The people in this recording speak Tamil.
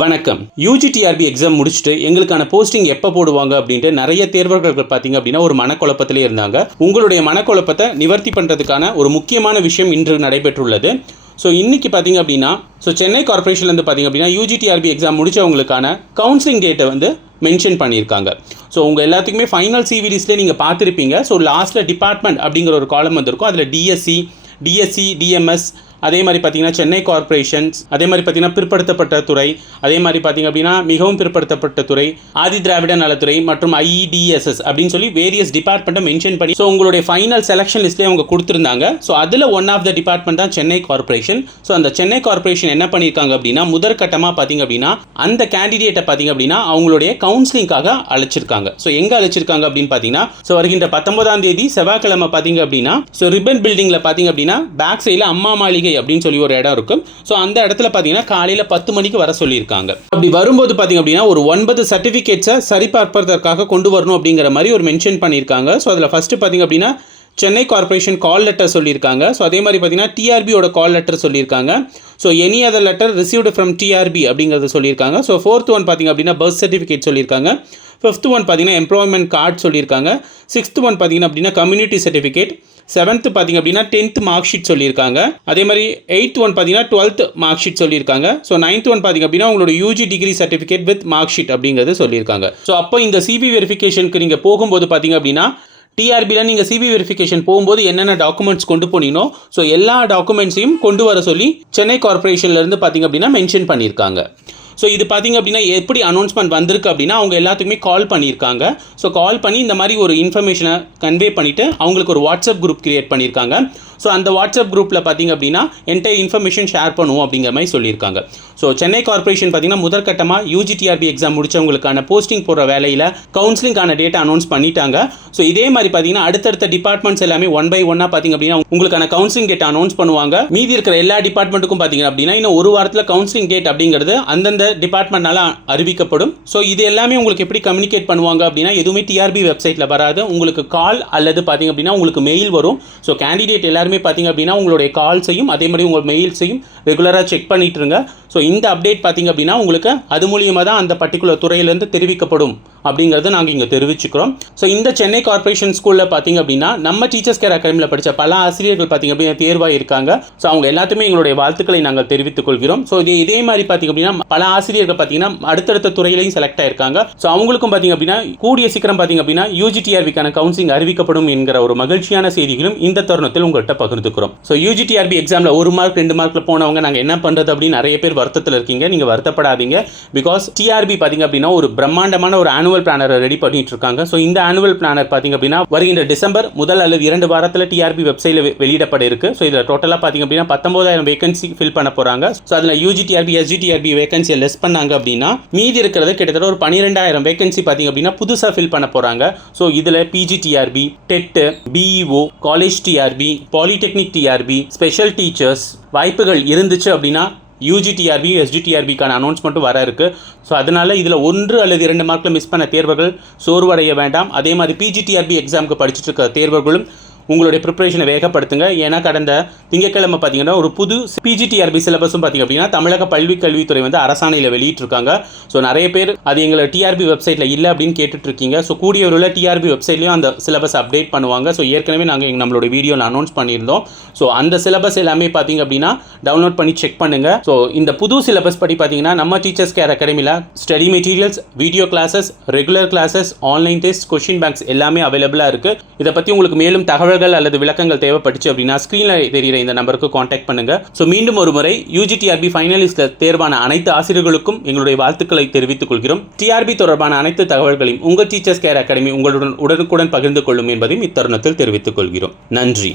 வணக்கம். யூஜிடிஆர்பி எக்ஸாம் முடிச்சுட்டு எங்களுக்கான போஸ்டிங் எப்போ போடுவாங்க அப்படின்ட்டு நிறைய தேர்வர்கள் பார்த்தீங்க அப்படின்னா ஒரு மனக்குழப்பத்திலே இருந்தாங்க. உங்களுடைய மனக்குழப்பத்தை நிவர்த்தி பண்ணுறதுக்கான ஒரு முக்கியமான விஷயம் இன்று நடைபெற்றுள்ளது. ஸோ இன்றைக்கி பார்த்தீங்க அப்படின்னா சென்னை கார்பரேஷன்லேருந்து பார்த்தீங்க அப்படின்னா யூஜிடிஆர்பி எக்ஸாம் முடித்தவங்களுக்கான கவுன்சிலிங் டேட்டை மென்ஷன் பண்ணியிருக்காங்க. ஸோ உங்கள் எல்லாத்துக்குமே ஃபைனல் சிவி லிஸ்ட்லேயே நீங்கள் பார்த்துருப்பீங்க. ஸோ லாஸ்ட்டில் டிபார்ட்மெண்ட் அப்படிங்கிற ஒரு காலம் வந்திருக்கும். அதில் டிஎஸ்சி, டிஎம்எஸ், அதே மாதிரி பார்த்தீங்கன்னா சென்னை கார்பரேஷன்ஸ், அதே மாதிரி பார்த்தீங்கன்னா பிற்படுத்தப்பட்ட துறை, அதே மாதிரி பார்த்தீங்க அப்படின்னா மிகவும் பிற்படுத்தப்பட்ட துறை, ஆதி திராவிட நலத்துறை மற்றும் ஐஇடிஎஸ்எஸ் அப்படின்னு சொல்லி வேரியஸ் டிபார்ட்மெண்ட்டை மென்ஷன் பண்ணி உங்களுடைய ஃபைனல் செலெக்ஷன் லிஸ்ட்லேயே அவங்க கொடுத்துருந்தாங்க. ஸோ அதில் ஒன் ஆஃப் த டிபார்ட்மெண்ட் தான் சென்னை கார்பரேஷன். ஸோ அந்த சென்னை கார்பரேஷன் என்ன பண்ணியிருக்காங்க அப்படின்னா முதற்கட்டமாக பார்த்தீங்க அப்படின்னா அந்த கேண்டிடேட்டை பார்த்தீங்க அப்படின்னா அவங்களுடைய கவுன்சிலிங்காக அழைச்சிருக்காங்க. ஸோ எங்கே அழைச்சிருக்காங்க அப்படின்னு பார்த்தீங்கன்னா வருகின்ற 19ஆம் தேதி செவ்வாய்க்கிழமை பார்த்தீங்க அப்படின்னா ரிப்பன் பில்டிங்கில் பார்த்தீங்க அப்படின்னா பேக் சைடில் அம்மா மாளிகை அப்படின்னு சொல்லி ஒரு இடம் இருக்கும். ஸோ அந்த இடத்துல பார்த்தீங்கன்னா காலையில் 10 மணிக்கு வர சொல்லியிருக்காங்க. அப்படி வரும்போது பார்த்தீங்க அப்படின்னா ஒரு 9 சர்டிஃபிகேட்ஸை சரிபார்ப்பதற்காக கொண்டு வரணும் அப்படிங்கிற மாதிரி ஒரு மென்ஷன் பண்ணியிருக்காங்க. ஸோ அதில் ஃபஸ்ட்டு பார்த்தீங்க அப்படின்னா சென்னை கார்பரேஷன் கால் லெட்டர் சொல்லியிருக்காங்க. ஸோ அதே மாதிரி பார்த்தீங்கன்னா டிஆர்பியோட கால் லெட்டர் சொல்லியிருக்காங்க. So any other letter received from TRB அப்படிங்கிறத சொல்லியிருக்காங்க. ஸோ 4th ஒன் பார்த்தீங்க அப்படின்னா பர்த் சர்டிஃபிகேட் சொல்லியிருக்காங்க. 5th ஒன் பார்த்தீங்கன்னா எம்ப்ளாய்மெண்ட் கார்டு சொல்லியிருக்காங்க. 6th ஒன் பார்த்தீங்கன்னா அப்படின்னா கம்யூனிட்டி சர்டிஃபிகேட். 7th பார்த்தீங்க அப்படின்னா 10th மார்க் ஷீட் சொல்லியிருக்காங்க. அதே மாதிரி 8th ஒன் பார்த்தீங்கன்னா 12th மார்க் ஷீட் சொல்லியிருக்காங்க. ஸோ 9th ஒன் பார்த்தீங்க அப்படின்னா உங்களோட UG degree certificate with mark sheet அப்படிங்கிறது சொல்லியிருக்காங்க. ஸோ அப்போ இந்த சிவி வெரிஃபிகேஷனுக்கு நீங்கள் போகும்போது பார்த்தீங்க அப்படின்னா டிஆர்பியில் நீங்கள் சிவி வெரிஃபிகேஷன் போகும்போது என்னென்ன டாக்குமெண்ட்ஸ் கொண்டு போனீங்களோ ஸோ எல்லா டாக்குமெண்ட்ஸையும் கொண்டு வர சொல்லி சென்னை கார்பரேஷன்லேருந்து பார்த்தீங்க அப்படின்னா மென்ஷன் பண்ணியிருக்காங்க. ஸோ இது பார்த்தீங்க அப்படின்னா எப்படி அனௌன்ஸ்மெண்ட் வந்திருக்கு அப்படின்னா அவங்க எல்லாத்துக்குமே கால் பண்ணியிருக்காங்க. ஸோ கால் பண்ணி இந்த மாதிரி ஒரு இன்ஃபர்மேஷனை கன்வே பண்ணிவிட்டு அவங்களுக்கு ஒரு வாட்ஸ்அப் குரூப் கிரியேட் பண்ணியிருக்காங்க. ஸோ அந்த வாட்ஸ்அப் குரூப்பில் பார்த்தீங்க அப்படின்னா என்டையர் இன்ஃபர்மேஷன் ஷேர் பண்ணுவோம் அப்படிங்கிற மாதிரி சொல்லியிருக்காங்க. ஸோ சென்னை கார்பரேஷன் பார்த்தீங்கன்னா முதற்கட்டமாக யூஜிடிஆர்பி எக்ஸாம் முடிச்சவங்களுக்கான போஸ்டிங் போடுற வேலையில் கவுன்சிலிங்கான டேட்டா அனௌன்ஸ் பண்ணிட்டாங்க. ஸோ இதே மாதிரி பார்த்தீங்கன்னா அடுத்தடுத்த டிபார்ட்மெண்ட்ஸ் எல்லாமே ஒன் பை ஒன்னாக பார்த்தீங்க அப்படின்னா உங்களுக்கான கவுன்சிலிங் டேட்டா அனௌன்ஸ் பண்ணுவாங்க. மீதி இருக்கிற எல்லா டிபார்ட்மெண்ட்டுக்கும் பார்த்தீங்க அப்படின்னா இன்னும் ஒரு வாரத்தில் கவுன்சிலிங் டேட் அப்படிங்கிறது அந்தந்த டிபார்ட்மெண்ட்னால அறிவிக்கப்படும். ஸோ இது எல்லாமே உங்களுக்கு எப்படி கம்யூனிகேட் பண்ணுவாங்க அப்படின்னா எதுவுமே டிஆர்பி வெப்சைட்டில் வராது. உங்களுக்கு கால் அல்லது பார்த்தீங்க அப்படின்னா உங்களுக்கு மெயில் வரும். ஸோ கேண்டிடேட் எல்லாருமே பார்த்தீங்க அப்படின்னா உங்களுடைய கால்ஸையும் அதே மாதிரி உங்கள் மெயில்ஸையும் ரெகுலராக செக் பண்ணிட்டு இருங்க. ஸோ இந்த அப்டேட் பார்த்தீங்க அப்படின்னா உங்களுக்கு அது மூலியமாக தான் அந்த பர்டிகுலர் துறையிலேருந்து தெரிவிக்கப்படும் அப்படிங்கிறத நாங்கள் இங்கே தெரிவிச்சுக்கிறோம். ஸோ இந்த சென்னை கார்பரேஷன் ஸ்கூலில் பார்த்தீங்க அப்படின்னா நம்ம டீச்சர்ஸ் கேர் அகாடமியில் படித்த பல ஆசிரியர்கள் பார்த்தீங்க அப்படின்னா தேர்வாக இருக்காங்க. ஸோ அவங்க எல்லாத்துமே எங்களுடைய வாழ்த்துக்களை நாங்கள் தெரிவித்துக் கொள்கிறோம். ஸோ இதே மாதிரி பார்த்தீங்க அப்படின்னா பல ஆசிரியர்கள் பார்த்தீங்கன்னா அடுத்தடுத்த துறையிலையும் செலக்ட் ஆயிருக்காங்க. ஸோ அவங்களுக்கும் பார்த்தீங்க அப்படின்னா கூடிய சீக்கிரம் பார்த்தீங்க அப்படின்னா யூஜிடிஆர்பிக்கான கவுன்சிலிங் அறிவிக்கப்படும் என்கிற ஒரு மகிழ்ச்சியான செய்திகளும் இந்த தருணத்தில் உங்கள்கிட்ட பகிர்ந்துக்கிறோம். ஸோ யூஜிடிஆர்பி எக்ஸாமில் 1 மார்க் 2 மார்க்கில் போனவங்க நாங்கள் என்ன பண்ணுறது அப்படின்னு நிறைய பேர் வருத்தத்தில் இருக்கீங்க. நீங்கள் வருத்தப்படாதீங்க. பிகாஸ் டிஆர்பி பார்த்தீங்க அப்படின்னா ஒரு பிரம்மாண்டமான ஒரு ஆனுவல் பிளானரை ரெடி பண்ணிட்டு இருக்காங்க. ஸோ இந்த ஆனுவல் பிளானர் பார்த்தீங்க அப்படின்னா வருகின்ற டிசம்பர் முதல் அல்லது 2 வாரத்தில் டிஆர்பி வெப்சைட்டில் வெளியிடப்பட இருக்கு. ஸோ இதில் டோட்டலாக பார்த்தீங்க அப்படின்னா 19,000 வேகன்சி ஃபில் பண்ண போகிறாங்க. ஸோ அதில் யூஜிடிஆர்பி எஸ்ஜிடிஆர்பி வேகன்சியை லெஸ் பண்ணாங்க அப்படின்னா மீதி இருக்கிறது கிட்டத்தட்ட ஒரு 12,000 வேகன்சி பார்த்தீங்க அப்படின்னா புதுசாக ஃபில் பண்ண போகிறாங்க. ஸோ இதில் PG TRB, TET, BEO, college TRB, polytechnic TRB, special teachers வாய்ப்புகள் இருந்துச்சு அப்படின்னா யூஜிடிஆர்பி எஸ்ஜிடிஆர்பிக்கான அனௌன்ஸ்மெண்ட்டும் வர இருக்குது. ஸோ அதனால் இதில் 1 அல்லது 2 மார்க்கில் மிஸ் பண்ண தேர்வர்கள் சோர்வடைய வேண்டாம். அதே மாதிரி பிஜிடிஆர்பி எக்ஸாமுக்கு படிச்சுட்டு இருக்க தேர்வர்களும் உங்களுடைய ப்ரிப்பரேஷனை வேகப்படுத்துங்க. ஏன்னா கடந்த திங்கட்கிழமை பார்த்தீங்கன்னா ஒரு புது பிஜிடிஆர்பி சிலபஸும் பார்த்தீங்க அப்படின்னா தமிழக பள்ளிக் கல்வித்துறை அரசாணையில் வெளியிட்டிருக்காங்க. ஸோ நிறைய பேர் அது எங்களை டிஆர்பி வெப்சைட்டில் இல்லை அப்படின்னு கேட்டுட்ருக்கீங்க. ஸோ கூடிய ஒரு டிஆர்பி வெப்சைட்லையும் அந்த சிலபஸ் அப்டேட் பண்ணுவாங்க. ஸோ ஏற்கனவே நாங்கள் நம்மளோட வீடியோவில் அனௌன்ஸ் பண்ணியிருந்தோம். ஸோ அந்த சிலபஸ் எல்லாமே பார்த்தீங்க அப்படின்னா டவுன்லோட் பண்ணி செக் பண்ணுங்கள். ஸோ இந்த புது சிலபஸ் படி பார்த்தீங்கன்னா நம்ம டீச்சர்ஸ் கேர் அகாடமியில் study materials, video classes, regular classes, online test, question banks எல்லாமே அவைலபிளாக இருக்குது. இதை பற்றி உங்களுக்கு மேலும் தகவல்கள் அல்லது விளக்கங்கள் தேவைப்பட்டுச்சு அப்படின்னா ஸ்கிரீனில் தெரிகிற இந்த நம்பருக்கு காண்டாக்ட் பண்ணுங்க. ஸோ மீண்டும் ஒரு முறை யூஜிடிஆர்பி ஃபைனலிஸ்ட் தேர்வான அனைத்து ஆசிரியர்களுக்கும் எங்களுடைய வாழ்த்துக்களை தெரிவித்துக் கொள்கிறோம். டிஆர்பி தொடர்பான அனைத்து தகவல்களையும் உங்கள் டீச்சர்ஸ் கேர் அகாடமி உங்களுடன் உடனுக்குடன் பகிர்ந்து கொள்ளும் என்பதையும் இத்தருணத்தில் தெரிவித்துக் கொள்கிறோம். நன்றி.